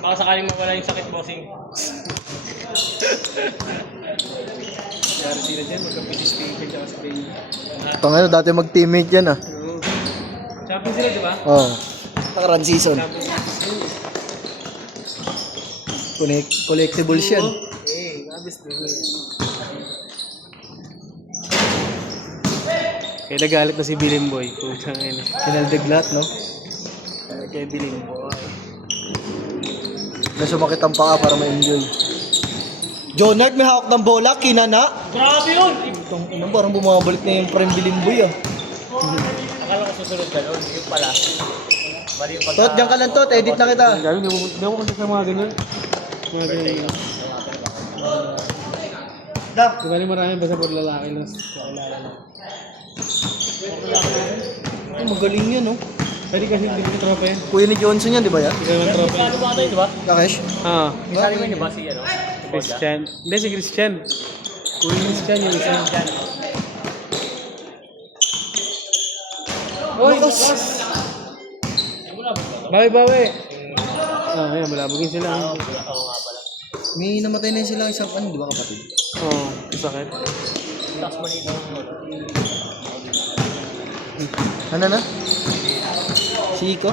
Baka sakaling mawala yung sakit, bossing. Kaya sila dyan, magkapit si Stephen tsaka si Bailey. Tangina, dati mag-teammate yan ah. Champion sila, di ba? Oo. Nakaraan season. Collectibles yan. Eh, abis din. Kaya nagalit na si Bilimboy. Putang ina. Kinaldag lahat, no? Kaya Bilimboy. Na sumakit ang paa para ma-enjoy. Jonard, may hawak ng bola, kinana. Grabe yun! Parang bumabalik na yung prime Bilimboy ah. Akala ko susunod ka nun, yung pala. Mali yung Tot, diyan ka lang Tot, edit na kita. Gabi, hindi ako kasi sa mga ganyan. Mga ganyan. Di ba marami basta por lalaki lang sa kilala lang. Ay, magaling yan, no? Pwede kasi hindi ko tropa yan. Kuya ni Johnson yan, di ba yan? Hindi ko tropa yan. Ano ba tayo, di ba? Kakesh? Ah, Isali mo yun, di ba? Si, ano? Christian. Hindi, si Christian. Kuya Christian yung isa. Oy! Bawi! Ah, ayan, malabugin sila. Oo nga pala. May namatay na silang isang ano, di ba kapatid? Oo, sakit. Tapos maliit ang Ano na? Si Iko?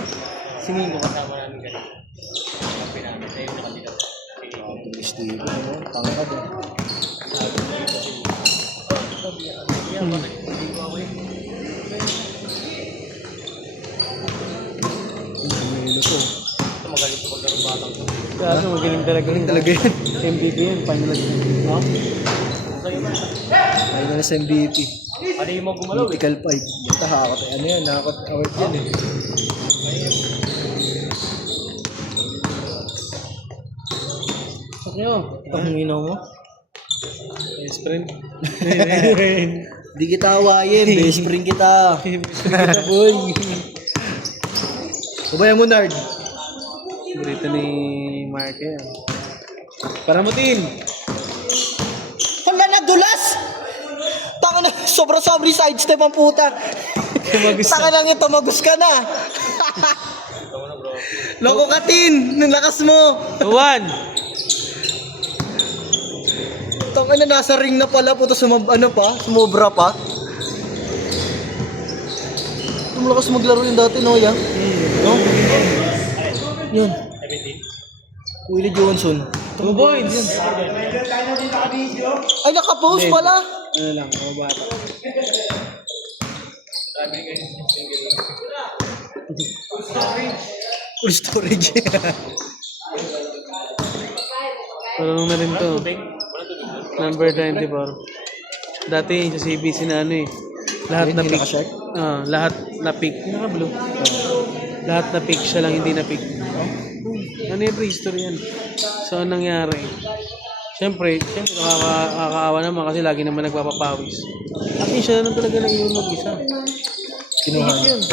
singin ko kasama namin ganito. Kampi namin. Sa'yo na kanila. Steve, ano? Tangkad eh. Ano ko? Ito magaling ko pagkaroon batang ko. Kaso magaling talaga yun. Talaga yan. MVP yun, finalist. No? Ay na sa MVP. Ano yung mga gumalaw eh? Mythical 5. Basta hakot eh. Ano yan? Hakot award yan eh. Sakyo. Ang ino mo? Best friend. Di kita awayin. Best friend kita. Kita boy. Ubaya mo, Nard. Burrito ni Mark yan. Para mutin. Hala na, dulas! Taka na, sobra-sobra sidestep ang puta. Taka lang ito, magus ka na. Loko ka, Tin. Nilakas mo. Tuwan! Taka na, nasa ring na pala. Puta, sumobra pa. Malakas maglaro yung dati, no, ya? No? Yun. Willie Johnson. 2 points! Ay, nakapost pala. Ano lang, mga bata. Full storage. Parang na rin to. Number 24. Dati sa CBC na ano eh. Lahat na pick. Naka-shark? Lahat na pick. Naka-blue. Lahat na pick, siya lang hindi na pick. Ano yung prehistory yan? So, anong nangyari? Siyempre nakakaawa naman kasi lagi naman nagpapapawis. At siya na talaga na iyon mag-isa. Kinuha Higit yun.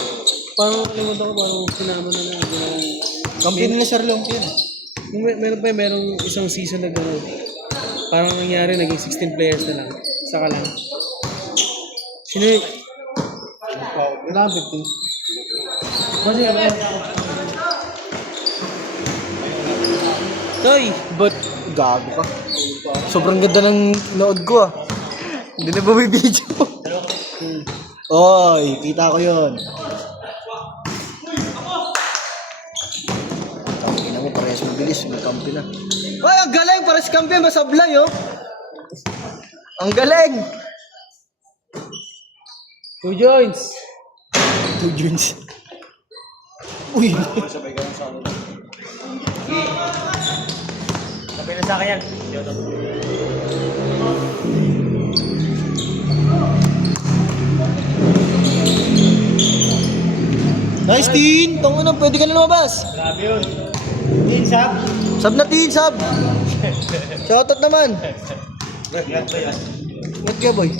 Parang nakalimutan ko, parang sinama na lang. Kampiyon nila Sir Long yun. Merong isang season na gano'n. Parang nangyari, naging 16 players na lang. Isa ka lang. Sino yun? Wala 15. Kasi ano? Toy! But, gago ka. Sobrang ganda ng nood ko ah. Hindi na ba may video? Oy, kita ko yun. Kampi na mo, parehas mabilis. May kampi na. Ay, ang galing! Parehas kampi, masablay oh. Ang galing! 2 joints! 2 Junes. Uy! Sabi na sa akin yan. Nice, Tin! Tongo na, pwede ka na lumabas. Grabe yun. Tin, sab. Sab na, Tin, sab! Shoutout naman. Ingat ka, boy.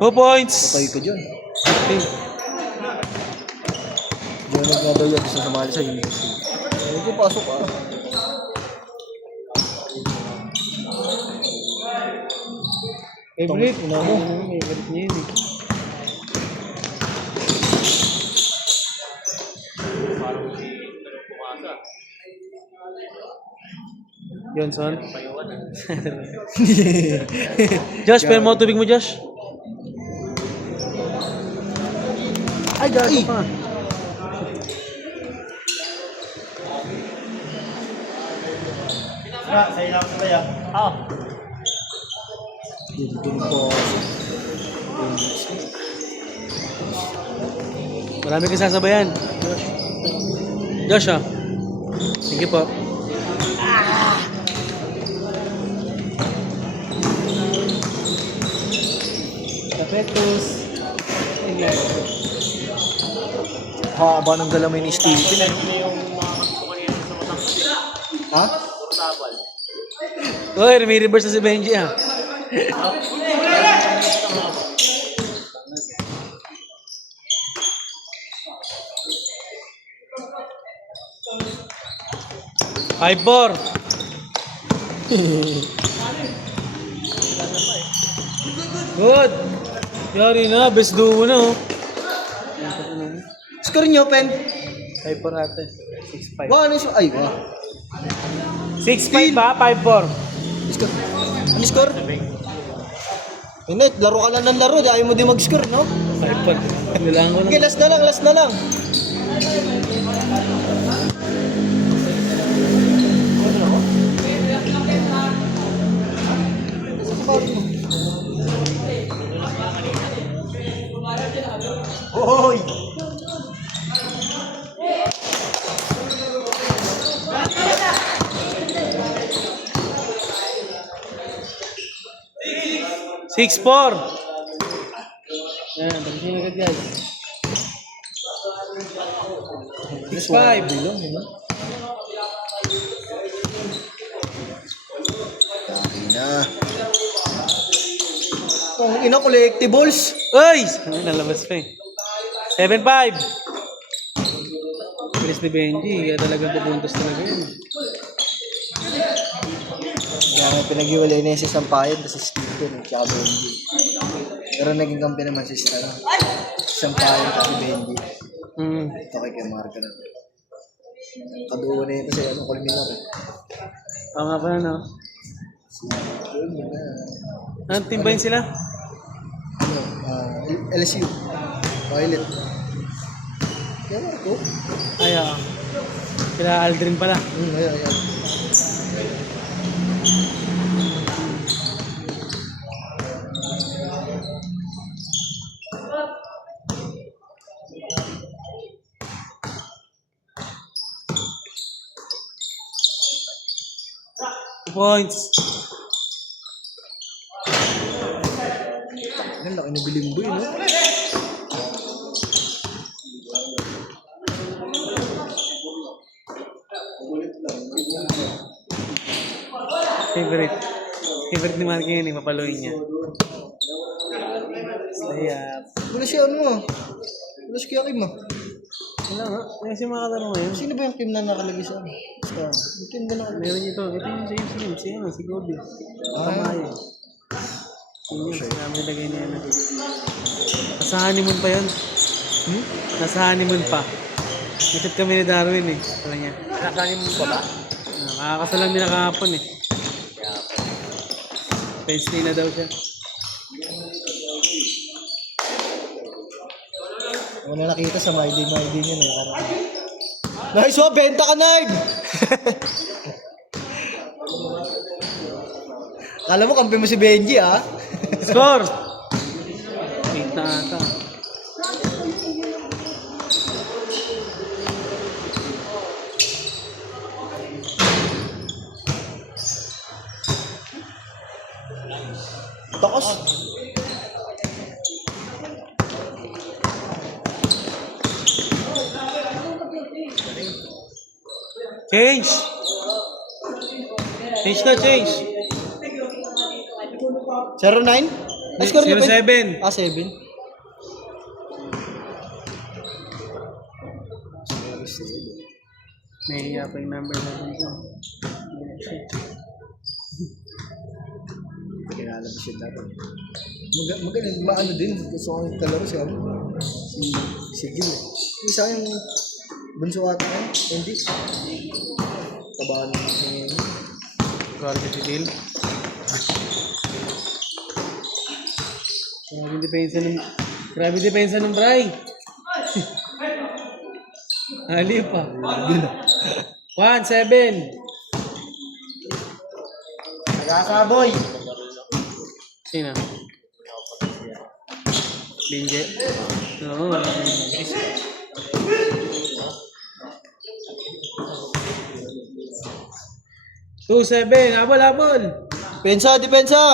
2 points! Patay ka dyan. 15. Diyan nga daw yan, gusto sumali sa university. Ay, ko, pasok ka. Favorite? Ina mo. Favorite niya yun eh. parang pumasa. Johnson. Payuan. Josh, pero mo tubig mo, Josh. Ay, gago pa. Sa ilang ba yan? Ah. Dun po. Marami kang sasabayan. Josh, ah. Sige po. Tapetus. Haba ng dala mo ni Steve. Hindi yung mga kanina sa matangkad. Ha? Portable. Uy, may-reverse na si Benji, ah. Five, four. Good. Yari na, best duo na, oh. Score nyo, Pen. 5-4 ate. 6-5. Wow, ano yung... Ay, wow. 6-5 ba? 5-4. Score. Ano score? Inet, laro ka lang ng laro. Ayaw mo din mag-score, no? 5-4. Kailangan ko Okay, lang. last na lang, last na lang. Hoy! Six, 4. Yan, tapusin agad guys. 6-5. Bilong, no? Dami na. Oh, ina, collectibles. Uy! Ano, nalabas pa eh. 7-5. Bilis ni Benji. Kaya talagang pupuntos talaga yun. Kaya pinag-iwalay na yung si Sampayan kasi Steve at saka Benji. Pero naging kampi naman si Sampayan at si Benji. Ito kay Marca na. Kaduwa na ito sa ano, Colminar. Tama pa yan, oh. Yun na. Anong team ba yun sila? Ano, LSU. Violet. Kaya Marco? Ay, oo. Sila Aldrin pala. Ayan, ayan. Points. Ang laki na bilimboy, no? Favorite. Favorite ni Marky yun eh. Mapaluin niya. Stay up. Wala si ano, wala si Kuya Kim, ah. Wala nga. Kasi mga kalaro ngayon. Sino ba yung Kim na nakalagay sa ano? Yung Kim na nakalagay. Meron ito. Ito yung James Lim. Si ano, si Gobi. Kamayo. Yun yun. Sinabi nilagay niya na. Nasa honeymoon pa yun. Nasa honeymoon pa. Nakit kami ni Darwin eh. Sabi niya. Nakasanin mo pa ba? Nakakasal lang nila kahapon eh. Wednesday na daw siya. Wala nakita sa My Day niya na yung nice, oh, benta ka, Nard! Kala mo, kampi mo si Benji, ah. Score! 8 na ata. Takos. Change! Change na, change! 09? Score niyo, 07. Ah, 7. Nahihiya pa yung number natin dyan. Kinala mo siya dapat. Magaling, maano din. Gusto ko yung kalaro siya. Si Gil, eh. Isa yung Bunso ata yan? Hindi. Tabahan mo kasi ngayon. Grabe si Dil. Grabe depensa ng Bray. Ali pa. 1-7. Nagkasaboy! Sino? Binje. Oo. 2-7. Habol. Depensa!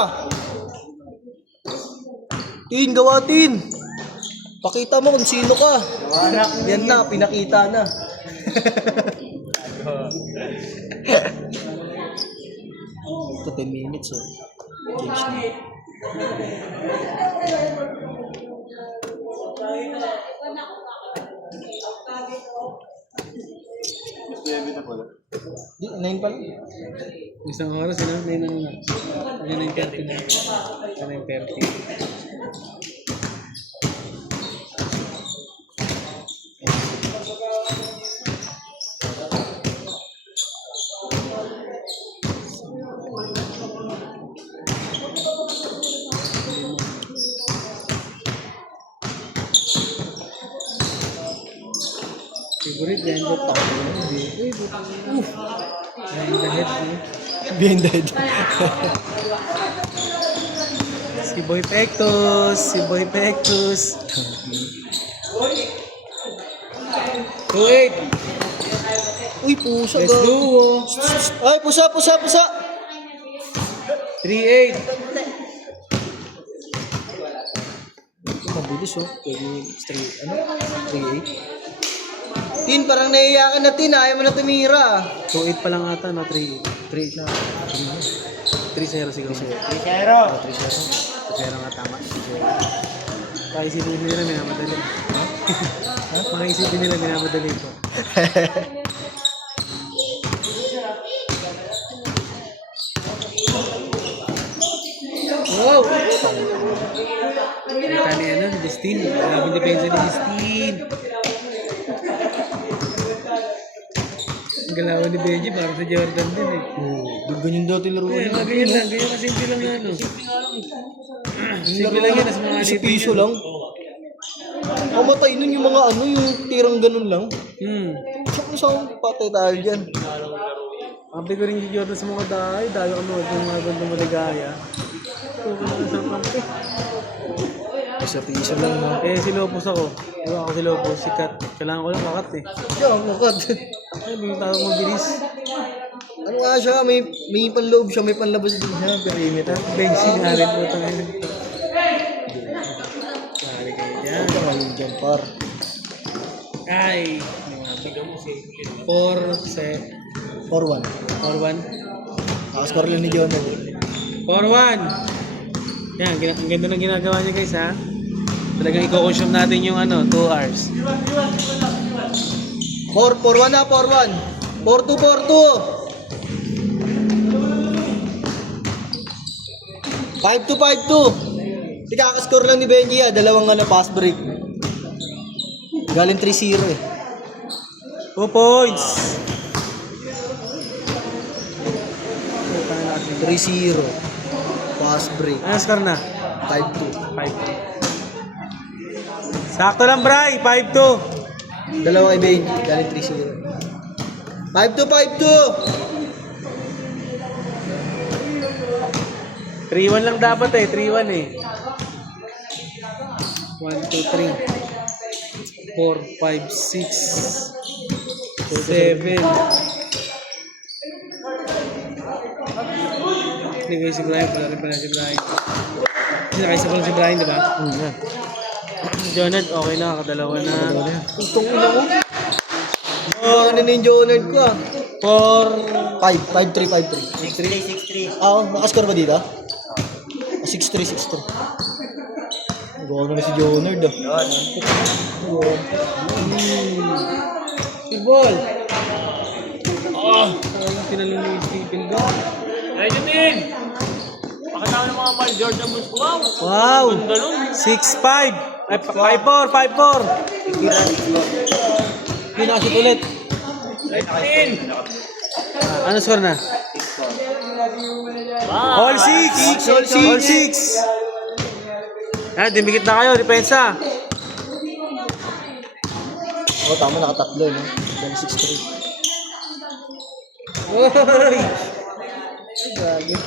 Tin, gawatin! Pakita mo kung sino ka. Yan na, pinakita na. Ito 10 minutes oh. Change na. Di, 9 pa lang. Isang oras, ano? 9:30 na. 9:30. Favorite yan, but Behind the head. Si Boy Pectus. 2-8. Uy, pusa Let's ba? go. Ay, pusa! 3-8. Mabilis oh. Pwede straight, 3-8. Tin, parang naiiyakan na Tin. Ayaw mo na tumira. 2-8 pa lang ata, no? 3-8. 3-8 na. 3-0 siguro. 3-0. 3-0 nga tama. Paisipin nila minamadali. Makaisipin nila minamadali ko. Wow! Kita ni ano, ni Justin. Grabe depensa ni Justin. Ang galawan ni Benji parang sa Jordan din eh. Ganyan dati laro Eh, niya. ganyan lang. Ganyan kasimple lang na ano. Simple lang yan. Nasa mga Isang piso lang. Kamatay nun yung mga yung tirang ganun lang. Tsaka isang patay tayo dyan. Kampi ko rin si Jordan sa mga dayo. Dayo ka mga mga bandang maligaya. Ito ko lang sa kampi. Isa piso lang na. Eh, si Lopos ako. Diba ako si Lopos, sikat. Kailangan ko lang kakat eh. Yan, makat. Ay, may tawag mabilis. Ano nga siya, may panloob siya, may panlabas din siya. Perimeter. Benji na rin po ito ngayon. Sari kayo dyan. Ito nga yung dyan, par. Ay, 4-1. 4-1. Nakascore lang ni Jonah. 4-1. Yan, ang ganda ng ginagawa niya guys ha. Talagang i-consume natin yung 2 hours. 4-1 na, 4-1. 4-2. 5-2. Ikakascore lang ni Benji dalawang fast break. Galing 3-0 eh. 2 points. 3-0. Fast break. Ano score na? 5-2. 5. Sakto lang, Bray. 5-2. Dalawa kay Benji, galing 3-0. 5-2. 3-1 lang dapat eh. 3-1 eh. 1, 2, 3. 4, 5, 6, 7. Hindi kayo si Brian. Wala rin pala si Brian. Sinakaisa ko lang si Brian, diba? Jonad, okay na. Kadalawa na. Itong ina mo. Ano na yung Jonard ko 4. 5-3. Nakascore ba dito? 6-3. Nagawa na si Jonard Football! Talagang tinalong ni Stephen doon. Ay, Jutin! Pakita ng mga Michael Jordan Bulls. Wow! 6-5! Ay, 5-4! Pinakashoot ulit. Ano score na? All six! All six! Dimikit na kayo, depensa. Oh, tama, nakatatlo, no? 6-3. Oy! Grabe.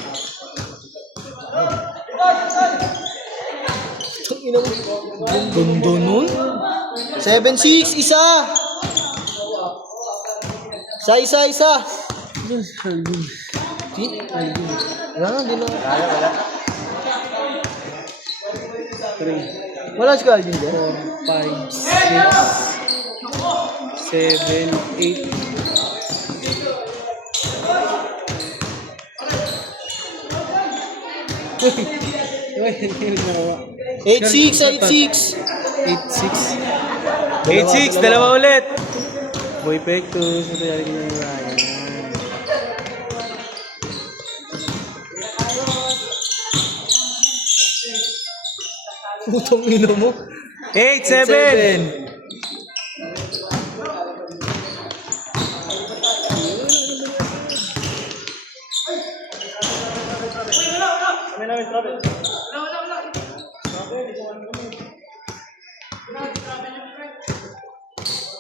Ina mo. Gundo nun? 7-6, isa! Isa. Wala na, di na. Wala si Calvin dyan. 5, 6, 7, 8. Uy, 8-6. 8-6, dalawa ulit. Boy Pectus, ito yari ko ng Ryan. Putong ino mo. 8-7.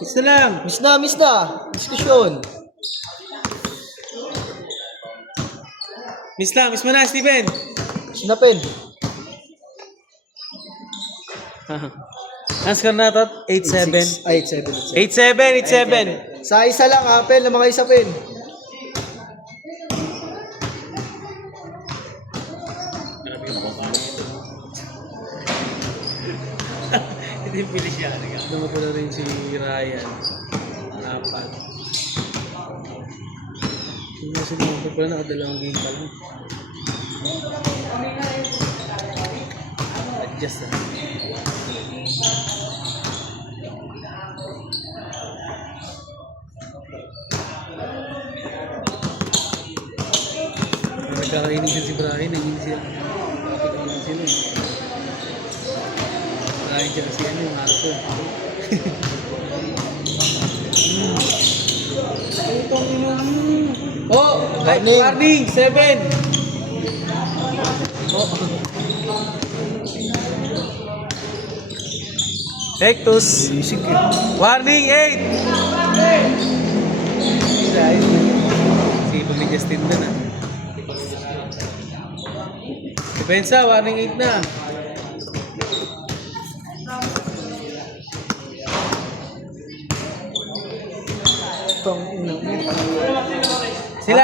Miss na lang. Miss na. Diskusyon. Miss mo na, Steven. Sinapin. Ang score na ito, 8-7. 8-7. Sa isa lang ha, pen na mga isa pen. Hindi pili siya. Dumapo na rin si Ryan. 4. Hindi na sila dumapo pala, nakadalawang game pa lang. Adjust na. Nagkakainisan si Brian, naging siya. Nakakita lang sila. Brian siya kasi ano yung harap ko. Oh! Warning! 7! Oh. Hectus! Warning! 8! Sipag ni Justin dun ah. Depensa, warning 8 na.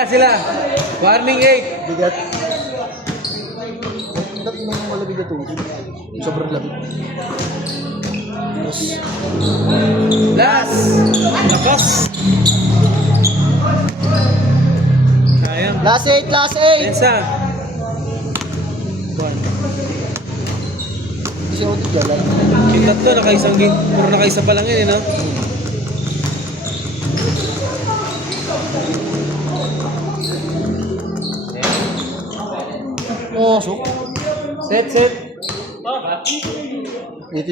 Sila. Warning 8. Bigat. Ba't nung malabig na tubig? Sobrang labig. Last. Lakas. Sayang. Last 8. Depensa. 1. Hindi siya ulit galan. Yung tatlo, nakaisang game. Puro nakaisa pa lang yun, eh, no? Oh, so. Set.